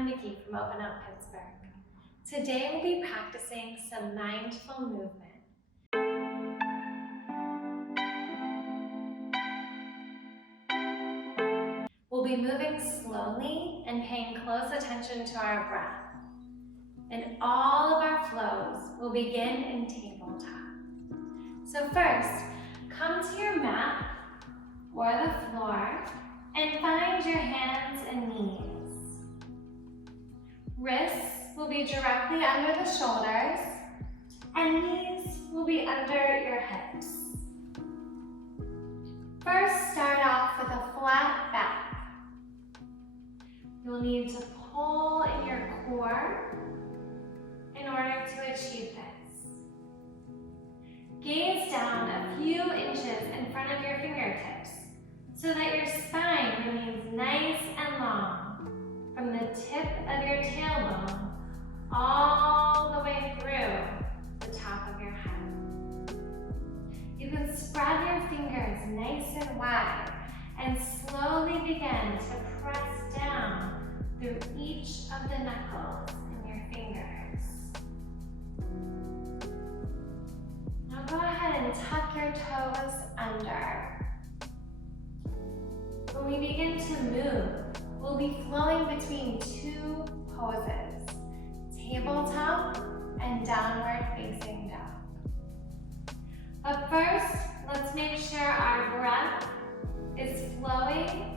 I'm Nikki from Open Up Pittsburgh. Today we'll be practicing some mindful movement. We'll be moving slowly and paying close attention to our breath. And all of our flows will begin in tabletop. So first, come to your mat or the floor and find your hands and knees. Wrists will be directly under the shoulders and knees will be under your hips. First, start off with a flat back. You'll need to pull in your core in order to achieve this. Gaze down a few inches in front of your fingertips so that your spine remains nice and long from the tip of your tailbone all the way through the top of your head. You can spread your fingers nice and wide and slowly begin to press down through each of the knuckles in your fingers. Now go ahead and tuck your toes under. When we begin to move, we'll be flowing between two poses, tabletop and downward facing dog. But first, let's make sure our breath is flowing.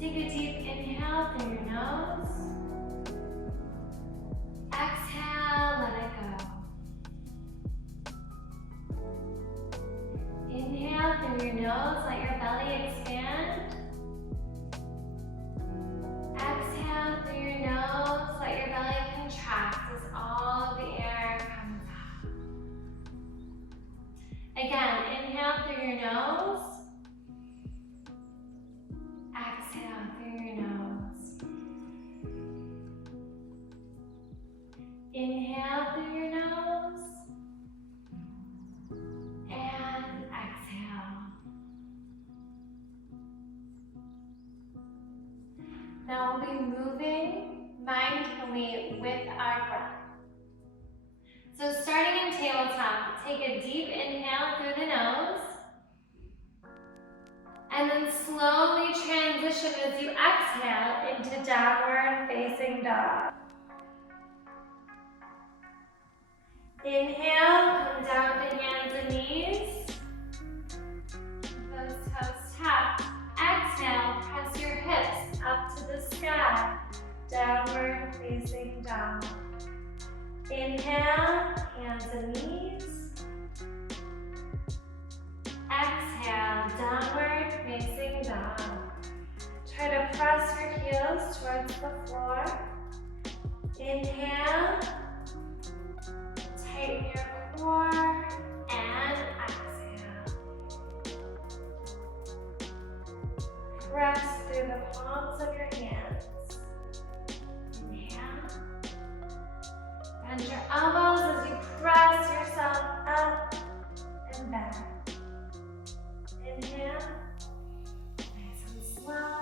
Take a deep inhale through your nose. Exhale, let it go. Inhale through your nose, let your belly expand. Exhale through your nose, let your belly contract as all of the air comes out. Again, inhale through your nose. Exhale through your nose. Inhale through your nose. And exhale. Now we'll be moving mindfully with our breath. So starting in tabletop, take a deep inhale through the nose. And then slowly transition as you exhale into downward facing dog. Inhale, come down to hands and knees. Those toes tap. Exhale, press your hips up to the sky. Downward facing dog. Inhale, hands and knees. Exhale, downward facing dog. Try to press your heels towards the floor. Inhale. Tighten your core and exhale. Press through the palms of your hands. Inhale. Bend your elbows as you press yourself up and back. Inhale. Nice and slow.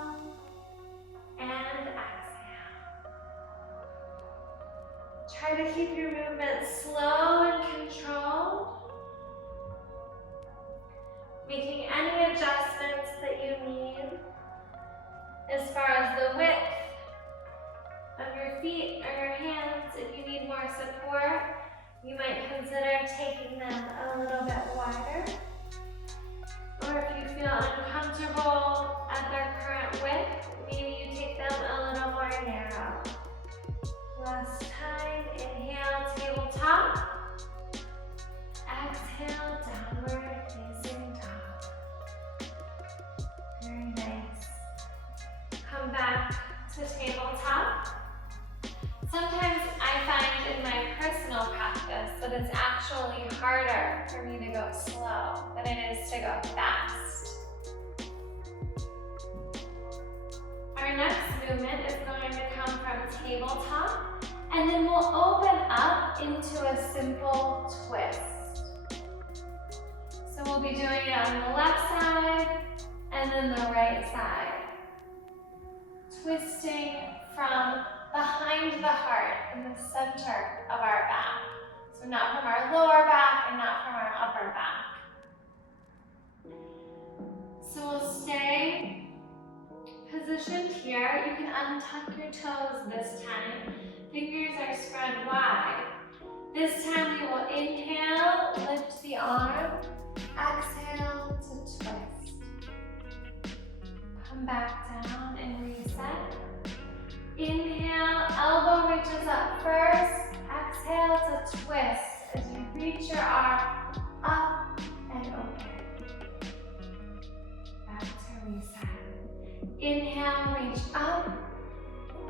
And exhale. Try to keep your movement slow and controlled, making any adjustments that you need as far as the width of your feet or your hands. If you need more support, you might consider taking them a little bit wider. Or if you feel uncomfortable at their current width, maybe you take them a little more narrow. Last time, inhale, tabletop. Exhale, downward facing dog. Very nice. Come back to tabletop. Sometimes I find in my personal practice that it's actually harder for me to go slow than it is to go fast. Our next movement is going to come from tabletop, and then we'll open up into a simple twist. So we'll be doing it on the left side and then the right side. Twisting from behind the heart in the center of our back. So not from our lower back and not from our upper back. So we'll stay positioned here. You can untuck your toes this time. Fingers are spread wide. This time we will inhale, lift the arm. Exhale to twist. Come back down and reset. Inhale, elbow reaches up first. Exhale to twist as you reach your arm up and open. Back to reset. Inhale, reach up.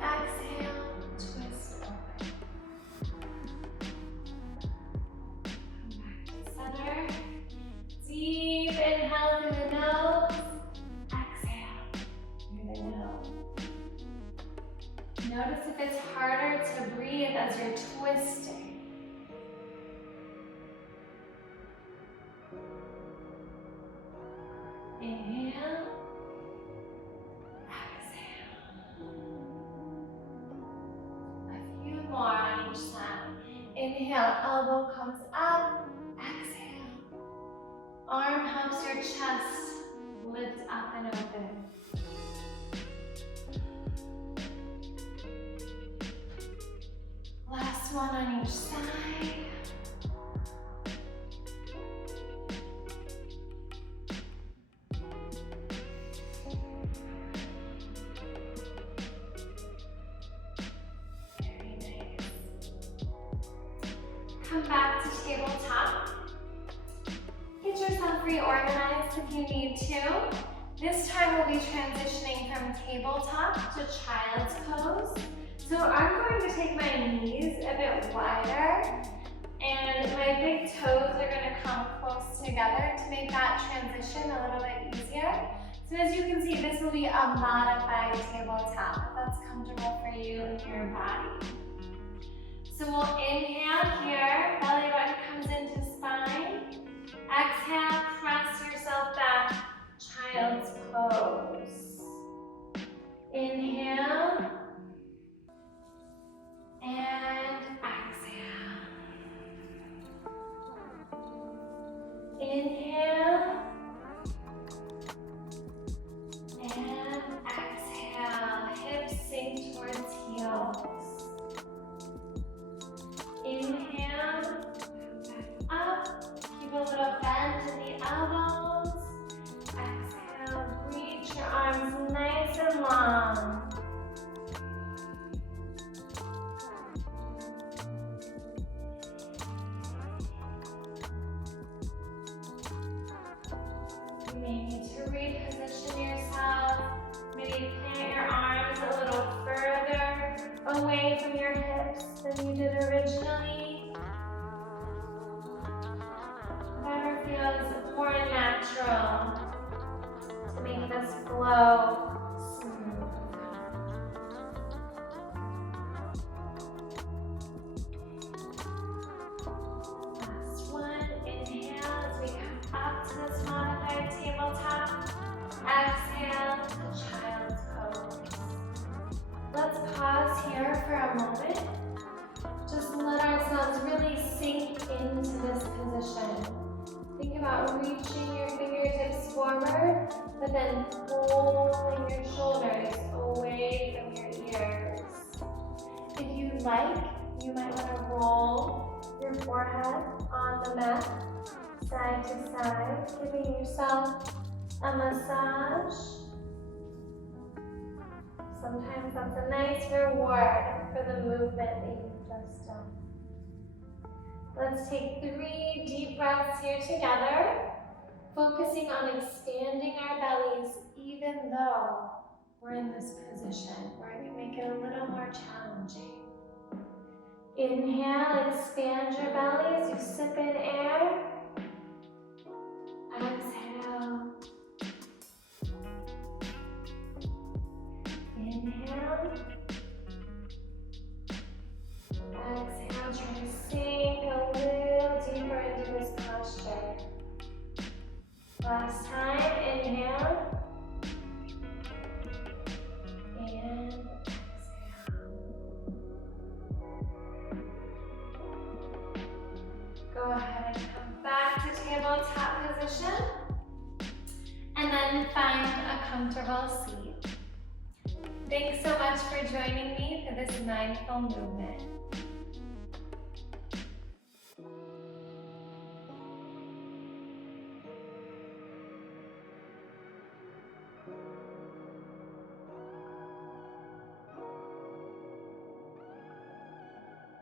Exhale, twist open. Come back to center. Deep inhale through the nose. Exhale through the nose. Notice if it's harder to breathe as you're twisting. Inhale. Exhale. A few more on each side. Inhale, elbow comes up. Exhale. Arm helps your chest lift up and open. Last one on each side. Very nice. Come back to tabletop. Get yourself reorganized if you need to. This time we'll be transitioning from tabletop to child's pose. So I'm going to take my knees a bit wider and my big toes are going to come close together to make that transition a little bit easier. So as you can see, this will be a modified tabletop if that's comfortable for you and your body. So we'll inhale here, belly button comes into spine. Exhale, press yourself back, child's pose. Inhale. And exhale. Inhale. And exhale. Hips sink towards heels. Inhale. Up. Keep a little bend in the elbows. Exhale. Reach your arms nice and long. You may need to reposition yourself. Maybe plant your arms a little further away from your hips than you did originally. Whatever feels more natural to make this flow smooth. Last one. Inhale as we come up to this modified tabletop. Exhale to child's pose. Let's pause here for a moment. Just let ourselves really sink into this position. Think about reaching your fingertips forward, but then pulling your shoulders away from your ears. If you like, you might want to roll your forehead on the mat, side to side, giving yourself a massage. Sometimes that's a nice reward for the movement that you've just done. Let's take 3 deep breaths here together, focusing on expanding our bellies even though we're in this position where it can make it a little more challenging. Inhale, expand your belly as you sip in air. Exhale. Inhale. Exhale, try to sink a little deeper into this posture. Last time, inhale. And exhale. comfortable seat. Thanks so much for joining me for this mindful movement.